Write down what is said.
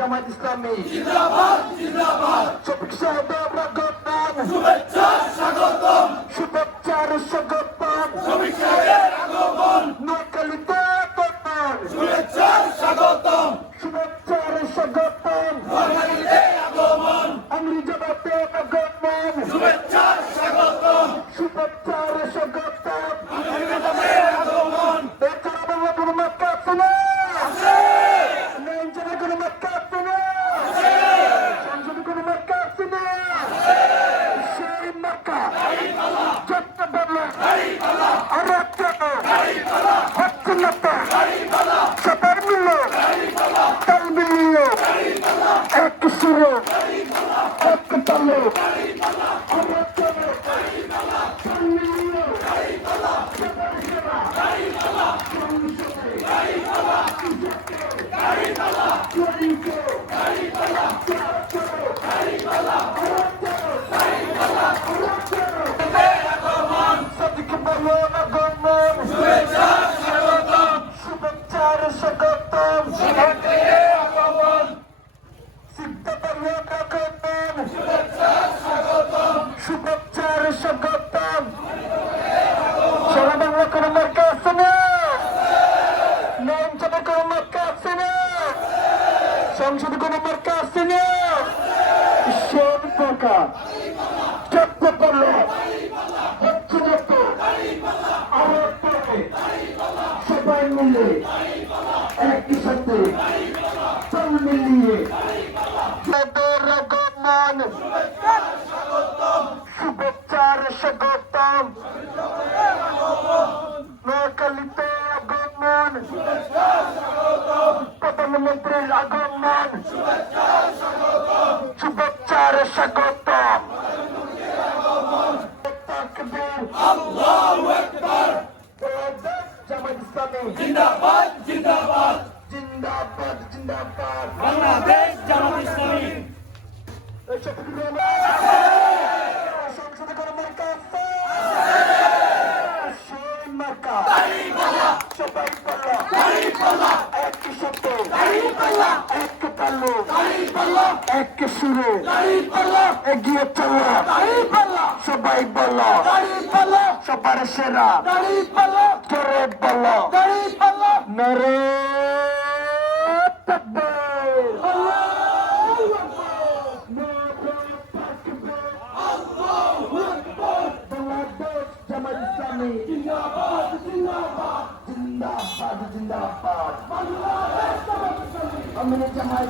জামায়াত ইসলামী জিন্দাবাদ জিন্দাবাদ শফিক সাহেব আমরা গৌতম শুভেচ্ছা স্বাগতম শুভেচ্ছার স্বাগতম শফিক সাহেবের আগমন নোয়াখালীতে আগমন শুভেচ্ছা স্বাগতম শুভেচ্ছার স্বাগতম নোয়াখালীতে আগমন আমিরি জামাতে আগমন শুভেচ্ছা স্বাগতম শুভেচ্ছার স্বাগতম আমিরাতে আগমন এছাড়া বাংলা কোনো মাক্কা আছে না নাইনজানা কোনো মাক্কা আছে না সংসদে কোনো মাক্কা আছে না সেই মাক্কা যত বললো আর হচ্ছে না তো সবার মিলে তাল মিলিয়ে এক সুরে এক তালে আমরা চলে তাল মিলিয়ে সবার সেবা সদিকে বলো আগমন শুভেচ্ছা স্বাগতম শুভেচ্ছার স্বাগতম নোয়াখালীতে আগমন সিদ্ধ বলো আগমন শুভেচ্ছা স্বাগতম শুভেচ্ছার স্বাগতম সারা বাংলা কোনো মার্কা আছে না নাইনজানা কোনো মার্কা আছে না সংসদে কোনো মার্কা আছে না সেই মার্কা যত বললো হচ্ছে না তো আরো পরে সবাই মিলে একই সাথে তাল মিলিয়ে তাদের আগমন শুভেচ্ছার স্বাগতম নোয়াখালীতে আগমন প্রধানমন্ত্রীর আগমন শুভেচ্ছার স্বাগতম তাকবীর আল্লাহু আকবার জামায়াত ইসলামী জিন্দাবাদ জিন্দাবাদ জিন্দাবাদ জিন্দাবাদ বাংলাদেশ জামাত ইসলামী সংসদে কোনো মার্কা আছে সেই মার্কা সবাই বলো একই সাথে এক তালে এক সুরে এগিয়ে চলো সবাই বলো সবার সেরা জোরে বলো নারে তাকবীর বাংলাদেশ জামায়াত ইসলামী জিন্দাবাদ জিন্দাবাদ জিন্দাবাদ আমি জামায়াত